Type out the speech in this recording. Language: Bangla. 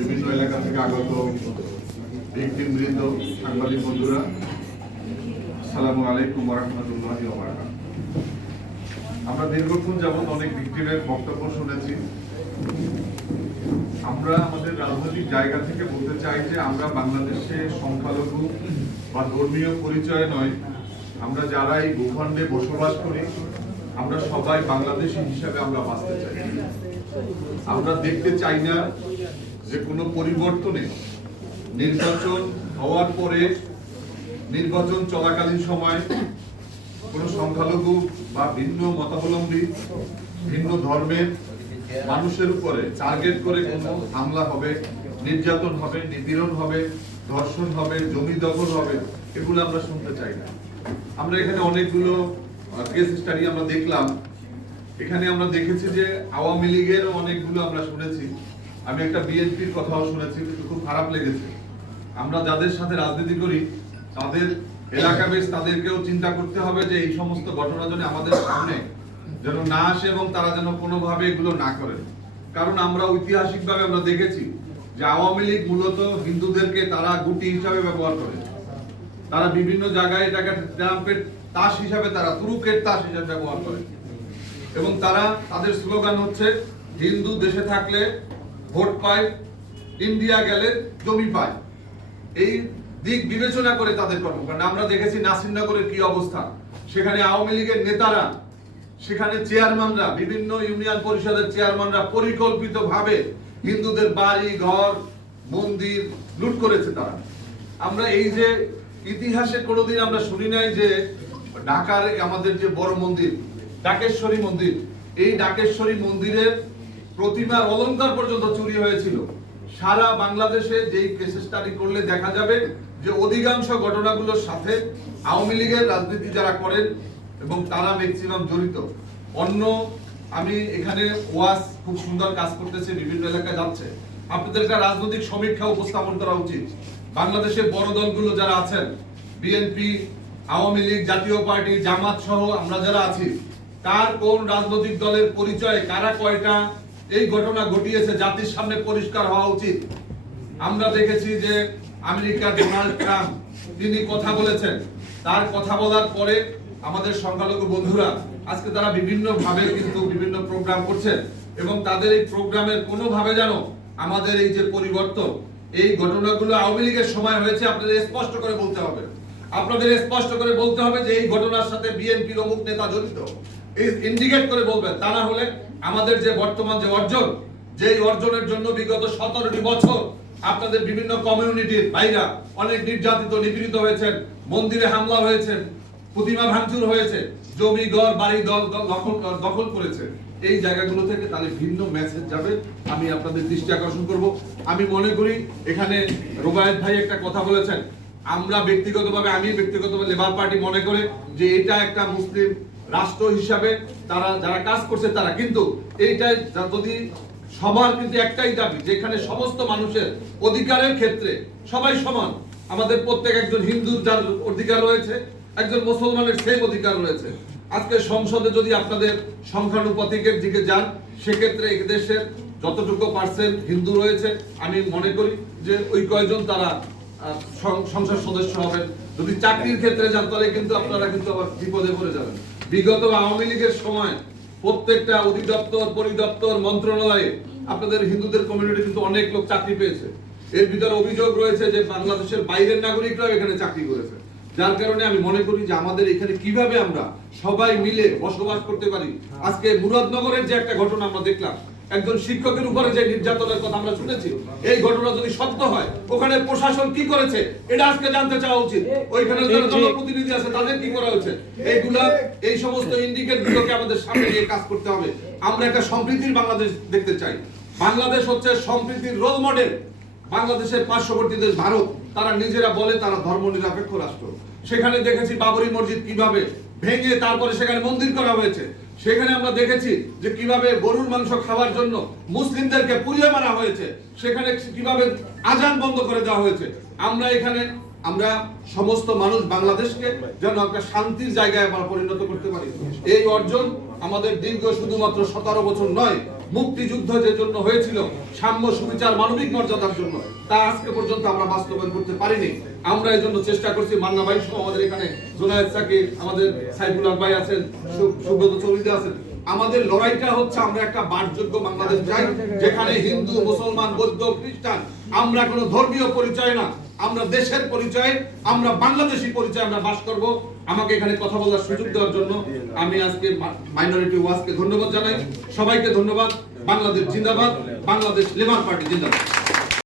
বিভিন্ন এলাকা থেকে আগত ভিকটিম বৃন্দ সাংবাদিক বন্ধুরা, আসসালামু আলাইকুম রহমতুল্লাহ আমরা দীর্ঘক্ষণ যাবত অনেক ভিকটিমের বক্তব্য শুনেছি। আমরা আমাদের রাজনৈতিক জায়গা থেকে বলতে চাই যে আমরা বাংলাদেশে সংখ্যালঘু বা ধর্মীয় পরিচয় নয়। আমরা যারা এই ভূখণ্ডে বসবাস করি, আমরা সবাই বাংলাদেশী হিসাবে আমরা বাঁচতে চাই। আমরা দেখতে চাই না যে কোনো পরিবর্তনে নির্বাচন হওয়ার পরে নির্বাচন চলাকালীন সময় কোনো সংখ্যালঘু বা ভিন্ন মতাবলম্বী, ভিন্ন ধর্মের মানুষের উপরে টার্গেট করে কোনো হামলা হবে, নির্যাতন হবে, নিপীড়ন হবে, ধর্ষণ হবে, জমি দখল হবে, এগুলো আমরা শুনতে চাই না। আমরা এখানে অনেকগুলো কেস স্টাডি আমরা দেখলাম। এখানে আমরা দেখেছি যে আওয়ামী লীগের অনেকগুলো আমরা শুনেছি। আমি একটা বিএনপির কথাও শুনেছি, কিন্তু খুব খারাপ লেগেছে। আমরা যাদের সাথে রাজনীতি করি, তাদের এলাকা বেশ তাদেরকেও চিন্তা করতে হবে যে এই সমস্ত ঘটনা যেন আমাদের সামনে যেন না আসে এবং তারা যেন কোনোভাবে এগুলো না করে। কারণ আমরা ঐতিহাসিকভাবে আমরা দেখেছি যে আওয়ামী লীগ মূলত হিন্দুদেরকে তারা গুটি হিসাবে ব্যবহার করে। তারা বিভিন্ন জায়গায় এটাকে ট্রাম্পের তাস হিসাবে তারা, তুরুকের তাস হিসাবে ব্যবহার করে। এবং তারা, তাদের স্লোগান হচ্ছে, হিন্দু দেশে থাকলে ভোট পায়, ইন্ডিয়া গেলে জমি পায়। এই দিক বিবেচনা করে তাদের কর্মকাণ্ড আমরা দেখেছি নাসিরনগরের কি অবস্থা। সেখানে আওয়ামী লীগের নেতারা, সেখানে চেয়ারম্যানরা, বিভিন্ন ইউনিয়ন পরিষদের চেয়ারম্যানরা পরিকল্পিতভাবে হিন্দুদের বাড়ি, ঘর, মন্দির লুট করেছে তারা। আমরা এই যে ইতিহাসে কোনোদিন আমরা শুনি নাই যে ঢাকার আমাদের যে বড় মন্দির, ডাকেশ্বরী মন্দির, এই ডাকেশ্বরী মন্দিরের প্রতিমার অলংকার পর্যন্ত চুরি হয়েছিল। সারা বাংলাদেশে যেই কেস স্টাডি করলে দেখা যাবে যে অধিকাংশ ঘটনাগুলোর সাথে আওয়ামী লীগের রাজনীতি যারা করেন এবং তারা ম্যাক্সিমাম জড়িত। অন্য, আমি এখানে ওয়াস খুব সুন্দর কাজ করতেছে, বিভিন্ন এলাকায় যাচ্ছে। আপনাদের একটা রাজনৈতিক সমীক্ষা উপস্থাপন করা উচিত। বাংলাদেশের বড় দলগুলো যারা আছেন বিএনপি আওয়ামী লীগ, জাতীয় পার্টি, জামাত সহ আমরা যারা আছি কার কোন রাজনৈতিক দলের পরিচয়, কারা কয়টা এই ঘটনা ঘটিয়েছে, জাতির সামনে পরিষ্কার হওয়া উচিত। আমরা দেখেছি যে আমেরিকার ডোনাল্ড ট্রাম্প, তিনি কথা বলেছেন। তার কথা বলার পরে আমাদের সংখ্যালঘু বন্ধুরা, আজকে তারা বিভিন্ন ভাবে কিন্তু বিভিন্ন প্রোগ্রাম করছেন এবং তাদের এই প্রোগ্রামের কোনো ভাবে যেন আমাদের এই যে পরিবর্তন, এই ঘটনাগুলো আওয়ামী লীগের সময় হয়েছে, আপনাদের স্পষ্ট করে বলতে হবে। আপনাদের স্পষ্ট করে বলতে হবে যে এই ঘটনার সাথে বিএনপির অমুক নেতা জড়িত। ইন্ডিকেট করে বলবেন, তা না হলে আমাদের যে বর্তমান যে অর্জন, যেই অর্জনের জন্য বিগত সতেরোটি বছর আপনাদের বিভিন্ন কমিউনিটির ভাইরা অনেক নির্যাতিত, নিপীড়িত হয়েছেন, মন্দিরে হামলা হয়েছে, প্রতিমা ভাঙচুর হয়েছে, জমি, ঘর, বাড়ি, দল দখল দখল করেছে। এই জায়গাগুলো থেকে তাহলে ভিন্ন মেসেজ যাবে। আমি আপনাদের দৃষ্টি আকর্ষণ করব। আমি মনে করি এখানে রোবায়েত ভাই একটা কথা বলেছেন। আমরা ব্যক্তিগতভাবে, আমি ব্যক্তিগতভাবে লেবার পার্টি মনে করে যে এটা একটা মুসলিম রাষ্ট্র হিসাবে তারা, যারা কাজ করছে তারা। কিন্তু এইটা যদি সবার কিন্তু একটাই দাবি, যেখানে সমস্ত মানুষের অধিকারের ক্ষেত্রে সবাই সমান। আমাদের প্রত্যেক একজন হিন্দুর যার অধিকার রয়েছে, একজন মুসলমানের সেম অধিকার রয়েছে। আজকে সংসদে যদি আপনাদের সংখ্যানুপাতিকের দিকে যান, সেক্ষেত্রে দেশের যতটুকু পার্সেন্ট হিন্দু রয়েছে, আমি মনে করি যে ওই কয়জন তারা সংসদ সদস্য হবেন। যদি চাকরির ক্ষেত্রে যান, তাহলে কিন্তু আপনারা কিন্তু আবার বিপদে পড়ে যাবেন। বিগত আওয়ামী লীগের সময় প্রত্যেকটা অধিদপ্তর, পরিদপ্তর, মন্ত্রণালয়ে আপনাদের হিন্দুদের কমিউনিটি কিন্তু অনেক লোক চাকরি পেয়েছে। এর ভিতরে অভিযোগ রয়েছে যে বাংলাদেশের বাইরের নাগরিকরাও এখানে চাকরি করেছে। যার কারণে আমি মনে করি যে আমাদের এখানে কীভাবে আমরা সবাই মিলে বসবাস করতে পারি। আজকে মুরাদনগরের যে একটা ঘটনা আমরা দেখলাম একজন শিক্ষকের উপরে যে নির্যাতনের কথা আমরা শুনেছি এই ঘটনা যদি সত্য হয় ওখানে প্রশাসন কি করেছে এটা আজকে জানতে চাওয়া উচিত। ওইখানে যারা জনপ্রতিনিধি আছে তাদের কি করা হয়েছে? এইগুলা এই সমস্ত ইন্ডিকেট গুলোকে আমাদের সামনে নিয়ে কাজ করতে হবে। আমরা একটা সম্প্রীতির বাংলাদেশ দেখতে চাই। বাংলাদেশ হচ্ছে সম্প্রীতির রোল মডেল বাংলাদেশের পার্শ্ববর্তী দেশ ভারত তারা নিজেরা বলে তারা ধর্ম নিরপেক্ষ রাষ্ট্র। সেখানে দেখেছি বাবরি মসজিদ কীভাবে ভেঙে তারপরে সেখানে মন্দির করা হয়েছে। সেখানে আমরা দেখেছি যে কীভাবে গরুর মাংস খাওয়ার জন্য মুসলিমদেরকে পুড়িয়ে মারা হয়েছে। সেখানে কীভাবে আজান বন্ধ করে দেওয়া হয়েছে। আমরা এখানে আমরা সমস্ত মানুষ বাংলাদেশকে যেন একটা শান্তির জায়গায় আমরা পরিণত করতে পারি। এই অর্জন আমাদের দীর্ঘ শুধুমাত্র সতেরো বছর নয়, মুক্তিযুদ্ধ যে জন্য হয়েছিল, সাম্য সুবিচার মানবিক মর্যাদার জন্য, তা আজকে পর্যন্ত আমরা বাস্তবায়ন করতে পারিনি। আমরা এই জন্য চেষ্টা করছি, মান্না ভাই সহ আমাদের এখানে জোনায়েদ সাকিব, আমাদের সাইফুল হক ভাই আছেন সুব্রত চৌধুরী আছেন। আমাদের লড়াইটা হচ্ছে আমরা একটা বাসযোগ্য বাংলাদেশ চাই, যেখানে হিন্দু, মুসলমান, বৌদ্ধ, খ্রিস্টান, আমরা কোনো ধর্মীয় পরিচয় না আমরা দেশের পরিচয়, আমরা বাংলাদেশি পরিচয় আমরা বাস করব। আমাকে এখানে কথা বলার সুযোগ দেওয়ার জন্য আমি আজকে মাইনরিটি ওয়াজকে ধন্যবাদ জানাই। সবাইকে ধন্যবাদ। বাংলাদেশ জিন্দাবাদ। বাংলাদেশ লেবার পার্টি জিন্দাবাদ।